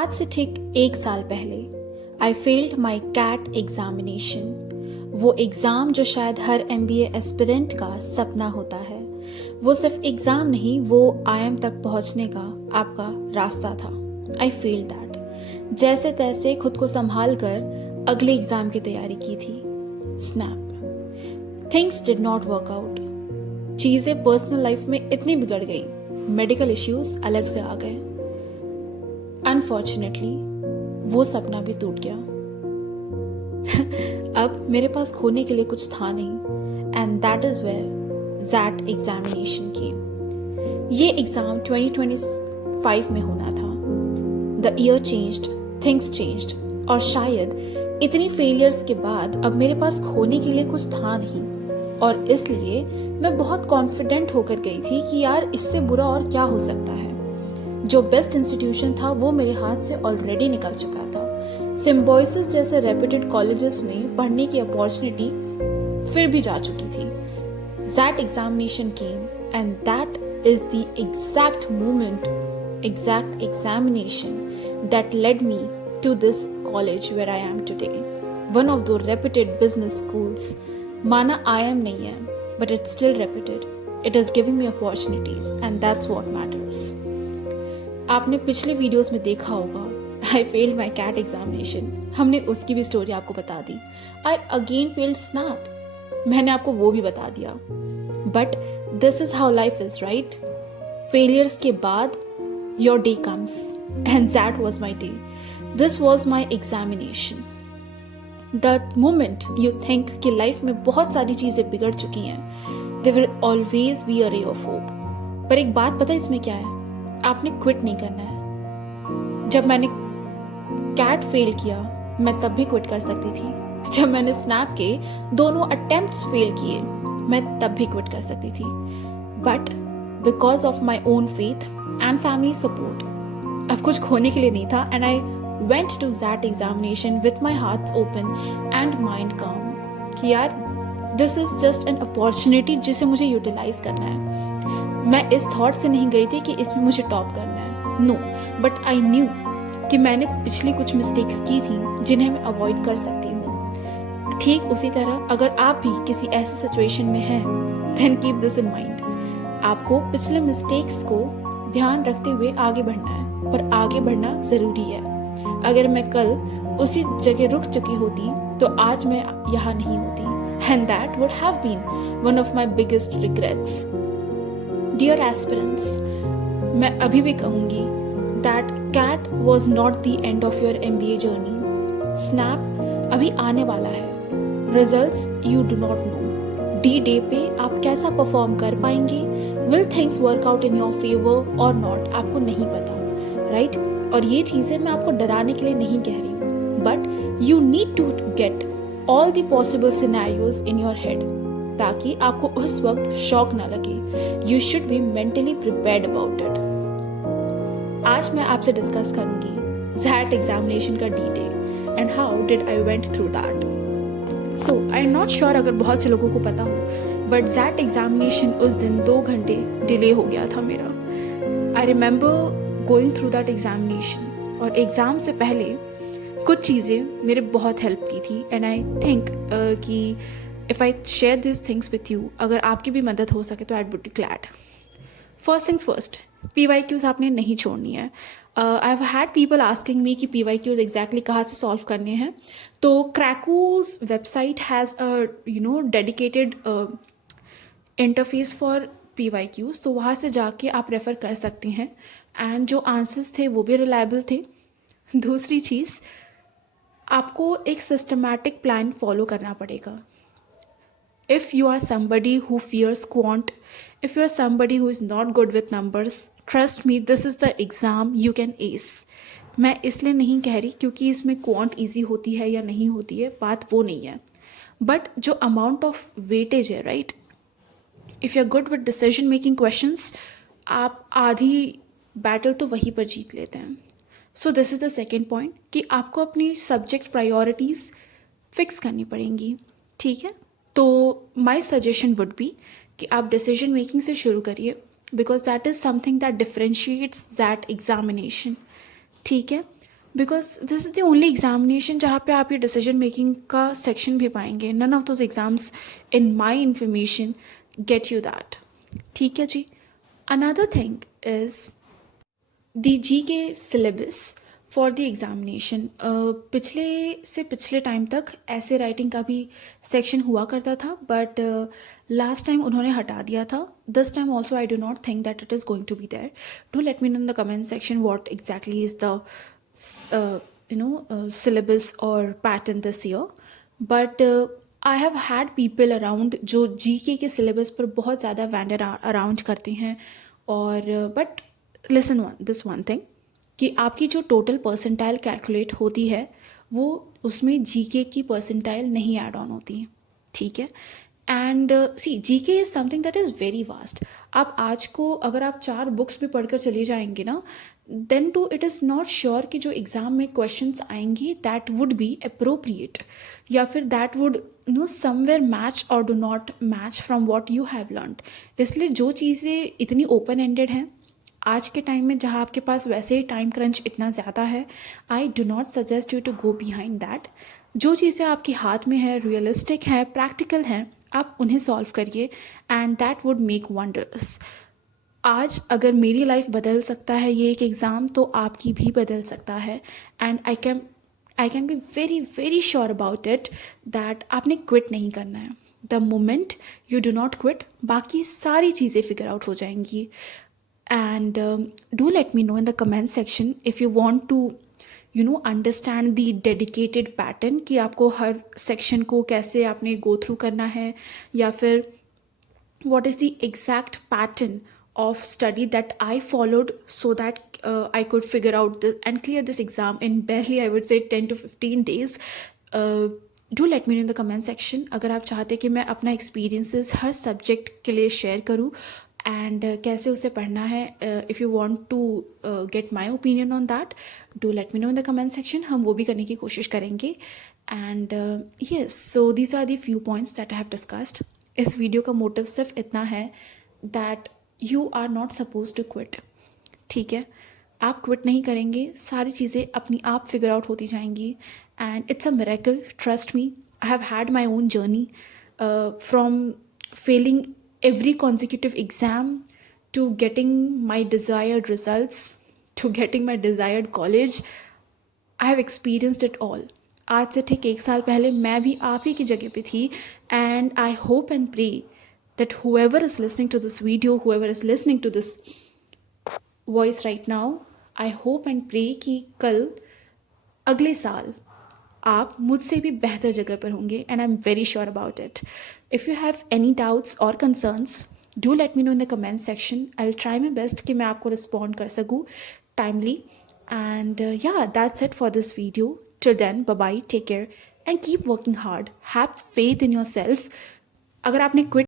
आज से ठीक 1 साल पहले I failed my CAT examination. वो एग्ज़ाम जो शायद हर MBA एस्पिरेंट का सपना होता है। वो सिर्फ एग्ज़ाम नहीं, वो IIM तक पहुंचने का आपका रास्ता था। I feel that. जैसे तैसे खुद को संभाल कर अगले एग्ज़ाम की तैयारी की थी। Snap. Things did not work out. चीज़ें पर्सनल लाइफ में इतनी बिगड़ गई, मेडिकल इश्यूज अलग से आ गए। अनफॉर्चुनेटली वो सपना भी टूट गया। अब मेरे पास खोने के लिए कुछ था नहीं, and that is where that examination came. ये एग्जाम 2025 में होना था। The year changed, things changed, और शायद इतनी फेलियर्स के बाद अब मेरे पास खोने के लिए कुछ था नहीं, और इसलिए मैं बहुत कॉन्फिडेंट होकर गई थी कि यार इससे बुरा और क्या हो सकता है। जो बेस्ट इंस्टीट्यूशन था वो मेरे हाथ से ऑलरेडी निकल चुका था। सिम्बोयसिस जैसे रेप्यूटेड कॉलेजेस में पढ़ने की अपॉर्चुनिटी फिर भी जा चुकी थी। That examination came, and that is the exact moment, exact examination that led me to this college where I am today. One of the reputed business schools. माना IIM नहीं है, but it's still reputed. It is giving me opportunities, and that's what matters. आपने पिछले videos में देखा होगा, I failed my CAT examination. हमने उसकी भी स्टोरी आपको बता दी. I again failed Snap. मैंने आपको वो भी बता दिया. But this is how life is, right? Failures के बाद your day comes, and that was my day. This was my examination. The moment you think कि लाइफ में बहुत सारी चीज़ें बिगड़ चुकी हैं, there will always be a ray of hope. पर एक बात पता है इसमें क्या है? आपने क्विट नहीं करना है। जब मैंने कैट फेल किया, मैं तब भी क्विट कर सकती थी। जब मैंने स्नैप के दोनों अटेम्प्ट्स फेल किए, मैं तब भी क्विट कर सकती थी। But because of my own faith and family support, अब कुछ खोने के लिए नहीं था, and I went to that examination with my hearts open and mind calm कि यार this is just an opportunity जिसे मुझे यूटिलाइज करना है। मैं इस थॉट से नहीं गई थी कि इसमें मुझे टॉप करना है, नो, बट आई न्यू कि मैंने पिछली कुछ मिस्टेक्स की थी जिन्हें मैं अवॉइड कर सकती हूँ। ठीक उसी तरह अगर आप भी किसी ऐसी सिचुएशन में हैं, then keep this in mind. आपको पिछले मिस्टेक्स को ध्यान रखते हुए आगे बढ़ना है, पर आगे बढ़ना ज़रूरी है। अगर मैं कल उसी जगह रुक चुकी होती तो आज मैं यहाँ नहीं होती, and that would have been one of my biggest regrets. Dear aspirants, मैं अभी भी कहूँगी that CAT was not the end of your MBA journey. Snap अभी आने वाला है. Results you do not know. D-Day पे आप कैसा परफॉर्म कर पाएंगे? Will things work out in your favor or not? आपको नहीं पता, right? और ये चीज़ें मैं आपको डराने के लिए नहीं कह रही हूँ, but you need to get all the possible scenarios in your head, ताकि आपको उस वक्त शॉक ना लगे। You should be mentally prepared about it. आज मैं आपसे डिस्कस करूँगी ज़ैट एग्जामिनेशन का D-Day and how did I went through that. So I am not sure अगर बहुत से लोगों को पता हो, बट ज़ैट एग्जामिनेशन उस दिन 2 घंटे डिले हो गया था मेरा। I remember going through that examination, और एग्ज़ाम से पहले कुछ चीज़ें मेरे बहुत हेल्प की थी, एंड आई थिंक कि if I share this things with you, अगर आपकी भी मदद हो सके तो I would be glad. First things first, PYQs आपने नहीं छोड़नी है। आई have had people asking me कि PYQs एग्जैक्टली कहाँ से सॉल्व करने हैं। तो क्रैकोज website has dedicated interface for PYQs, तो वहाँ से जाके आप रेफ़र कर सकते हैं, एंड जो आंसर्स थे वो भी रिलायबल थे। दूसरी चीज़, आपको एक सिस्टमैटिक प्लान फॉलो करना पड़ेगा। If you are somebody who fears quant, if you are somebody who is not good with numbers, trust me, this is the exam you can ace. मैं इसलिए नहीं कह रही क्योंकि इसमें क्वांट ईजी होती है या नहीं होती है, बात वो नहीं है, बट जो अमाउंट ऑफ वेटेज है, right, if you are good with decision making questions, आप आधी बैटल तो वहीं पर जीत लेते हैं। So this is the second point कि आपको अपनी सब्जेक्ट प्रायोरिटीज़ फिक्स करनी पड़ेंगी, ठीक है। तो माई सजेशन वुड बी कि आप डिसीजन मेकिंग से शुरू करिए, because that is something that differentiates that examination, ठीक है। Because this is the only examination जहाँ पे आप ये डिसीजन मेकिंग का सेक्शन भी पाएंगे. None of those exams in my information get you that. ठीक है जी. Another thing is the G K syllabus for the examination. पिछले टाइम तक ऐसे राइटिंग का भी सेक्शन हुआ करता था, बट लास्ट टाइम उन्होंने हटा दिया था. This time also I do not think that it is going to be there. Do let me know in the comment section what exactly is the syllabus or pattern this year. But I have had people around जो GK के syllabus पर बहुत ज़्यादा wander around करते हैं. और but listen this one thing कि आपकी जो टोटल परसेंटाइल कैलकुलेट होती है वो उसमें जीके की परसेंटाइल नहीं ऐड ऑन होती है. ठीक है. And see GK is something that is very vast. आप आज को अगर आप 4 बुक्स भी पढ़कर चले जाएंगे ना, then too it is not sure कि जो एग्ज़ाम में क्वेश्चंस आएंगे दैट वुड बी अप्रोप्रिएट, या फिर दैट वुड समवेयर मैच और do not match from what you have learned. इसलिए जो चीज़ें इतनी ओपन एंडेड हैं आज के टाइम में, जहाँ आपके पास वैसे ही टाइम क्रंच इतना ज़्यादा है, I do not suggest you to go behind that. जो चीज़ें आपके हाथ में है, रियलिस्टिक है, प्रैक्टिकल हैं, आप उन्हें सॉल्व करिए and that would make wonders. आज अगर मेरी लाइफ बदल सकता है ये एक एग्ज़ाम, तो आपकी भी बदल सकता है. And I can be very very sure about it that आपने क्विट नहीं करना है. The moment you do not quit, बाकी सारी चीज़ें फिगर आउट हो जाएंगी. And do let me know in the comment section if you want to understand the dedicated pattern कि आपको हर section को कैसे आपने go through करना है, या फिर what is the exact pattern of study that I followed so that I could figure out this and clear this exam in barely, I would say, 10 to 15 days. Do let me know in the comment section अगर आप चाहते कि मैं अपना experiences हर subject के लिए share करूँ and कैसे उसे पढ़ना है. If you want to get my opinion on that, do let me know in the comment section. हम वो भी करने की कोशिश करेंगे. And yes, so these are the few points that I have discussed. इस वीडियो का मोटिव सिर्फ इतना है that you are not suppose to quit. ठीक है. आप क्विट नहीं करेंगे, सारी चीज़ें अपनी आप फिगर आउट होती जाएंगी. And it's a miracle, trust me. I have had my own journey from failing every consecutive exam to getting my desired results, to getting my desired college. I have experienced it all. आज से ठीक 1 साल पहले मैं भी आप ही की जगह पे थी. And I hope and pray that whoever is listening to this video, whoever is listening to this voice right now, I hope and pray कि कल अगले साल आप मुझसे भी बेहतर जगह पर होंगे. And I am very sure about it. If you have any doubts और concerns, do let me know in the comment section. I will try my best कि मैं आपको रिस्पॉन्ड कर सकूँ timely. And yeah, that's it for this video. Till then, bye bye, take care and keep working hard. Have faith in your self आपने quit